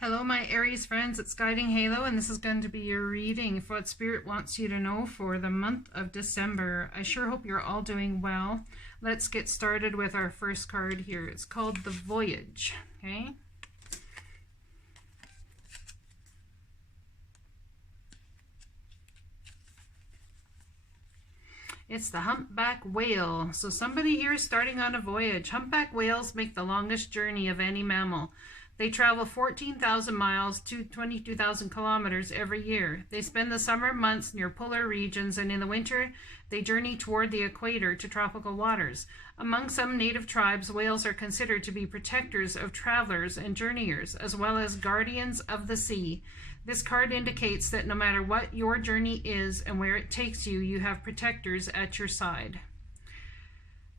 Hello my Aries friends, it's Guiding Halo, and this is going to be your reading for what Spirit wants you to know for the month of December. I sure hope you're all doing well. Let's get started with our first card here. It's called The Voyage, okay? It's the humpback whale. So somebody here is starting on a voyage. Humpback whales make the longest journey of any mammal. They travel 14,000 miles to 22,000 kilometers every year. They spend the summer months near polar regions, and in the winter, they journey toward the equator to tropical waters. Among some native tribes, whales are considered to be protectors of travelers and journeyers, as well as guardians of the sea. This card indicates that no matter what your journey is and where it takes you, you have protectors at your side.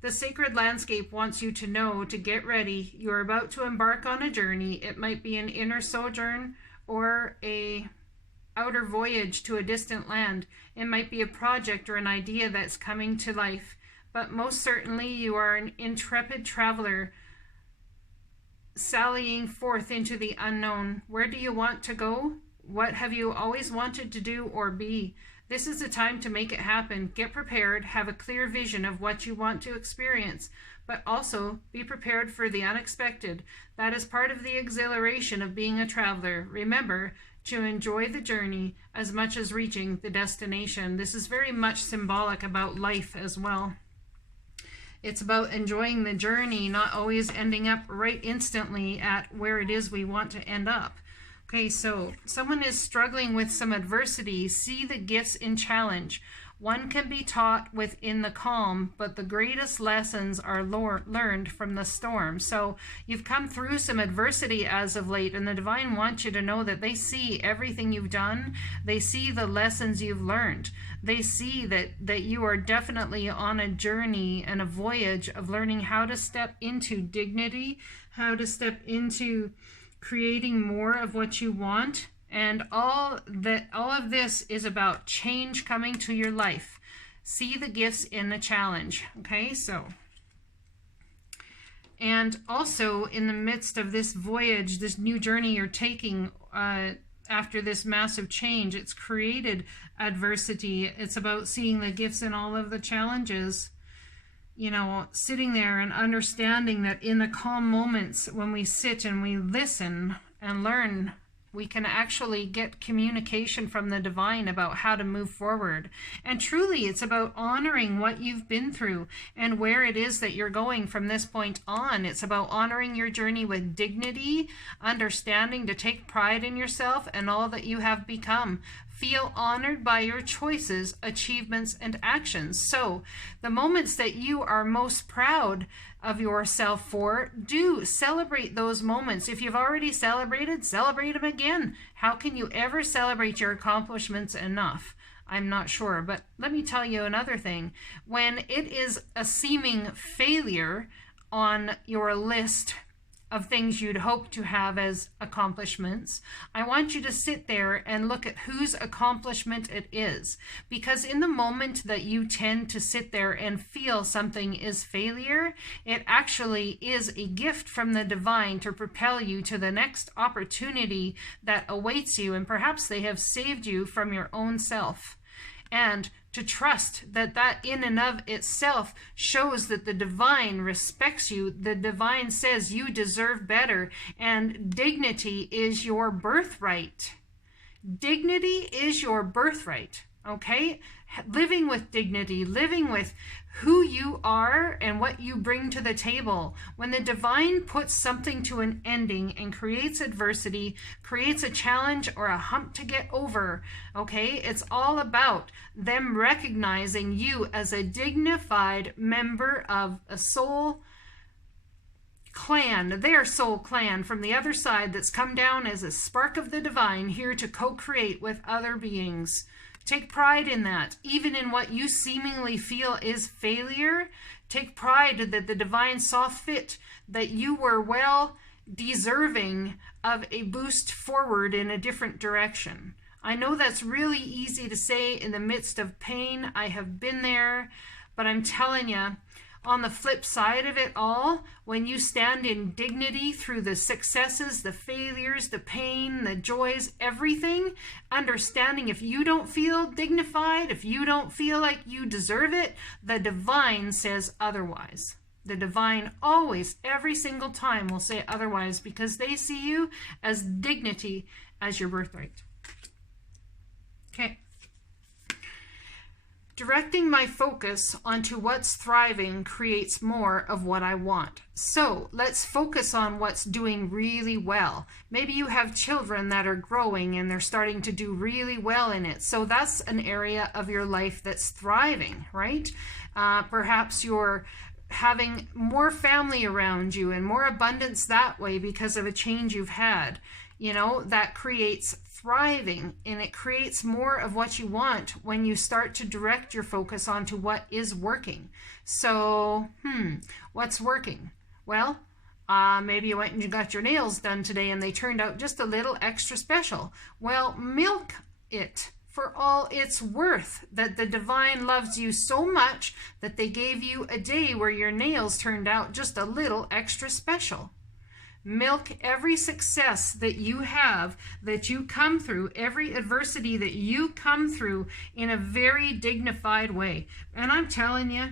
The sacred landscape wants you to know to get ready. You are about to embark on a journey. It might be an inner sojourn or a outer voyage to a distant land. It might be a project or an idea that's coming to life. But most certainly you are an intrepid traveler sallying forth into the unknown. Where do you want to go? What have you always wanted to do or be? This is the time to make it happen. Get prepared, have a clear vision of what you want to experience, but also be prepared for the unexpected. That is part of the exhilaration of being a traveler. Remember to enjoy the journey as much as reaching the destination. This is very much symbolic about life as well. It's about enjoying the journey, not always ending up right instantly at where it is we want to end up. Okay, so someone is struggling with some adversity. See the gifts in challenge. One can be taught within the calm, but the greatest lessons are learned from the storm. So you've come through some adversity as of late, and the divine wants you to know that they see everything you've done. They see the lessons you've learned. They see that you are definitely on a journey and a voyage of learning how to step into dignity, how to step into creating more of what you want, and all of this is about change coming to your life. See the gifts in the challenge. Okay, so, and also in the midst of this voyage, this new journey you're taking after this massive change, it's created adversity. It's about seeing the gifts in all of the challenges. You know, sitting there and understanding that in the calm moments when we sit and we listen and learn, we can actually get communication from the divine about how to move forward. And truly, it's about honoring what you've been through and where it is that you're going from this point on. It's about honoring your journey with dignity, understanding to take pride in yourself and all that you have become. Feel honored by your choices, achievements, and actions. So the moments that you are most proud of yourself for, do celebrate those moments. If you've already celebrated, celebrate them again. How can you ever celebrate your accomplishments enough? I'm not sure, but let me tell you another thing. When it is a seeming failure on your list of things you'd hope to have as accomplishments, I want you to sit there and look at whose accomplishment it is. Because in the moment that you tend to sit there and feel something is failure, it actually is a gift from the divine to propel you to the next opportunity that awaits you, and perhaps they have saved you from your own self. And to trust that that in and of itself shows that the divine respects you. The divine says you deserve better, and dignity is your birthright. Dignity is your birthright, okay? Living with dignity, living with who you are and what you bring to the table. When the divine puts something to an ending and creates adversity, creates a challenge or a hump to get over, okay, it's all about them recognizing you as a dignified member of a soul clan, their soul clan from the other side, that's come down as a spark of the divine here to co-create with other beings. Take pride in that. Even in what you seemingly feel is failure, take pride that the divine saw fit, that you were well deserving of a boost forward in a different direction. I know that's really easy to say in the midst of pain. I have been there, but I'm telling you, on the flip side of it all, when you stand in dignity through the successes, the failures, the pain, the joys, everything, understanding if you don't feel dignified, if you don't feel like you deserve it, the divine says otherwise. The divine always, every single time, will say otherwise because they see you as dignity as your birthright. Okay. Directing my focus onto what's thriving creates more of what I want. So let's focus on what's doing really well. Maybe you have children that are growing and they're starting to do really well in it. So that's an area of your life that's thriving, right? Perhaps you're having more family around you and more abundance that way because of a change you've had. You know, that creates thriving, and it creates more of what you want when you start to direct your focus onto what is working. So, what's working? Well, maybe you went and you got your nails done today and they turned out just a little extra special. Well, milk it for all it's worth, that the divine loves you so much that they gave you a day where your nails turned out just a little extra special. Milk every success that you have, that you come through, every adversity that you come through in a very dignified way. And I'm telling you,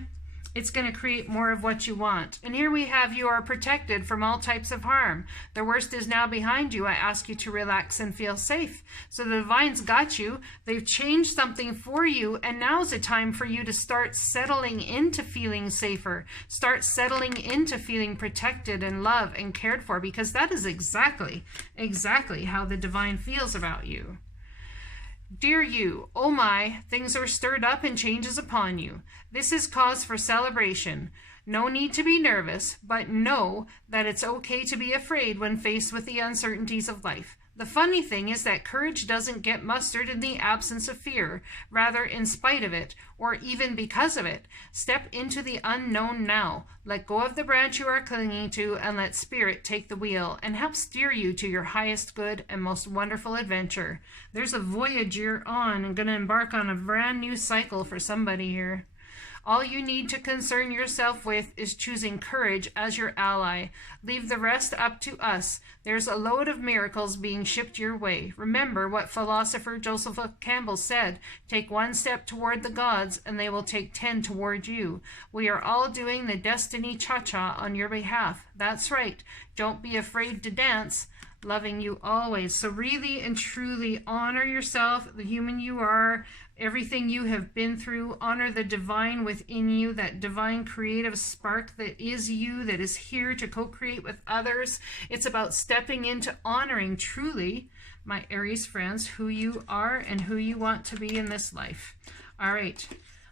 it's going to create more of what you want. And here we have, you are protected from all types of harm. The worst is now behind you. I ask you to relax and feel safe. So the divine's got you. They've changed something for you. And now's the time for you to start settling into feeling safer. Start settling into feeling protected and loved and cared for, because that is exactly how the divine feels about you. Dear you, oh my, things are stirred up and changes upon you. This is cause for celebration. No need to be nervous, but know that it's okay to be afraid when faced with the uncertainties of life. The funny thing is that courage doesn't get mustered in the absence of fear, rather in spite of it, or even because of it. Step into the unknown now. Let go of the branch you are clinging to and let Spirit take the wheel and help steer you to your highest good and most wonderful adventure. There's a voyage you're on and going to embark on a brand new cycle for somebody here. All you need to concern yourself with is choosing courage as your ally. Leave the rest up to us. There's a load of miracles being shipped your way. Remember what philosopher Joseph Campbell said, take one step toward the gods and they will take 10 toward you. We are all doing the destiny cha-cha on your behalf. That's right. Don't be afraid to dance. Loving you always. So really and truly honor yourself, the human you are, everything you have been through. Honor the divine within you, that divine creative spark that is you, that is here to co-create with others. It's about stepping into honoring truly, my Aries friends, who you are and who you want to be in this life. All right.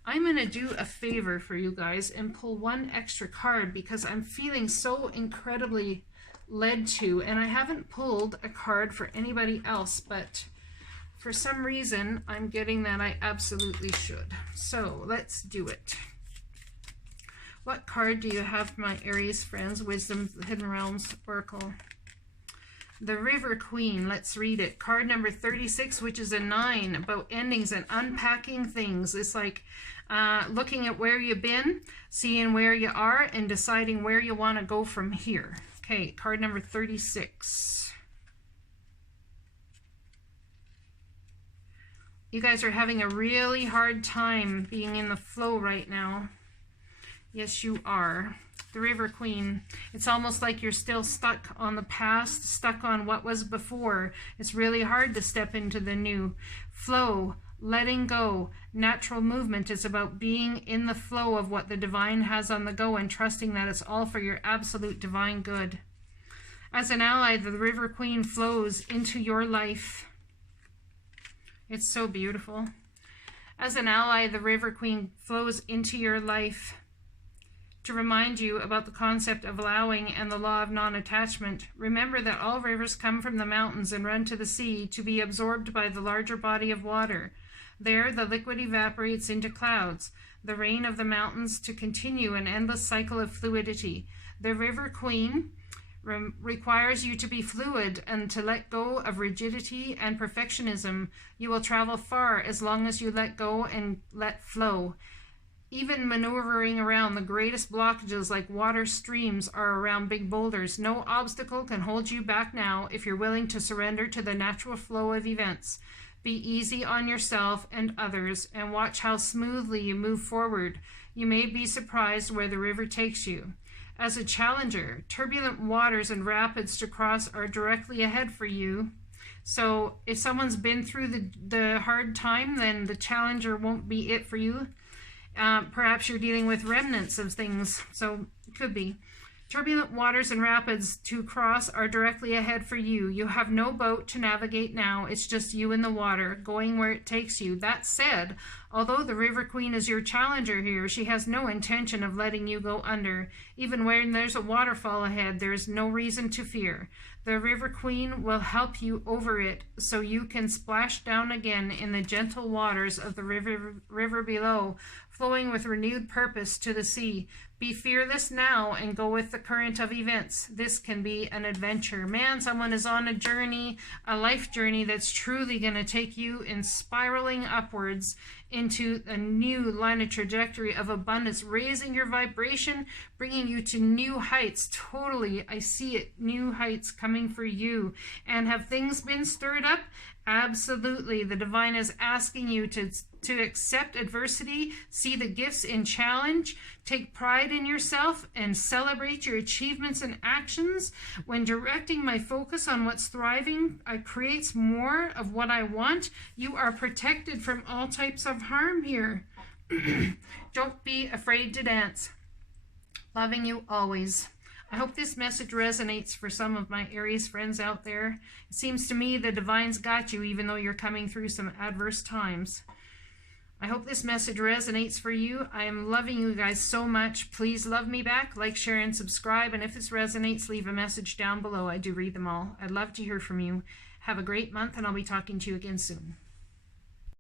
I'm going to do a favor for you guys and pull one extra card because I'm feeling so incredibly led to, and I haven't pulled a card for anybody else, but for some reason I'm getting that I absolutely should. So let's do it. What card do you have, my Aries friends? Wisdom, Hidden Realms, Oracle. The River Queen. Let's read it. Card number 36, which is a 9, about endings and unpacking things. It's like looking at where you've been, seeing where you are, and deciding where you want to go from here. Okay, card number 36. You guys are having a really hard time being in the flow right now. Yes, you are. The River Queen. It's almost like you're still stuck on the past, stuck on what was before. It's really hard to step into the new. Flow, letting go, natural movement is about being in the flow of what the divine has on the go and trusting that it's all for your absolute divine good. As an ally, the River Queen flows into your life. It's so beautiful. As an ally, the River Queen flows into your life to remind you about the concept of allowing and the law of non-attachment. Remember that all rivers come from the mountains and run to the sea to be absorbed by the larger body of water. There, the liquid evaporates into clouds, the rain of the mountains to continue an endless cycle of fluidity. The River Queen requires you to be fluid and to let go of rigidity and perfectionism. You will travel far as long as you let go and let flow. Even maneuvering around the greatest blockages like water streams are around big boulders. No obstacle can hold you back now if you're willing to surrender to the natural flow of events. Be easy on yourself and others and watch how smoothly you move forward. You may be surprised where the river takes you. As a challenger, turbulent waters and rapids to cross are directly ahead for you. So if someone's been through the hard time, then the challenger won't be it for you. Perhaps you're dealing with remnants of things, so it could be. Turbulent waters and rapids to cross are directly ahead for you. You have no boat to navigate now. It's just you in the water, going where it takes you. That said, although the River Queen is your challenger here, she has no intention of letting you go under. Even when there's a waterfall ahead, there's no reason to fear. The River Queen will help you over it so you can splash down again in the gentle waters of the river below, flowing with renewed purpose to the sea. Be fearless now and go with the current of events. This can be an adventure. Man, someone is on a journey, a life journey that's truly going to take you in spiraling upwards into a new line of trajectory of abundance, raising your vibration, bringing you to new heights. Totally, I see it, new heights coming for you. And have things been stirred up? Absolutely. The divine is asking you to accept adversity, see the gifts in challenge, take pride in yourself, and celebrate your achievements and actions. When directing my focus on what's thriving, I create more of what I want. You are protected from all types of harm here. Don't be afraid to dance. Loving you always. I hope this message resonates for some of my Aries friends out there. It seems to me the divine's got you even though you're coming through some adverse times. I hope this message resonates for you. I am loving you guys so much. Please love me back, like, share, and subscribe. And if this resonates, leave a message down below. I do read them all. I'd love to hear from you. Have a great month, and I'll be talking to you again soon.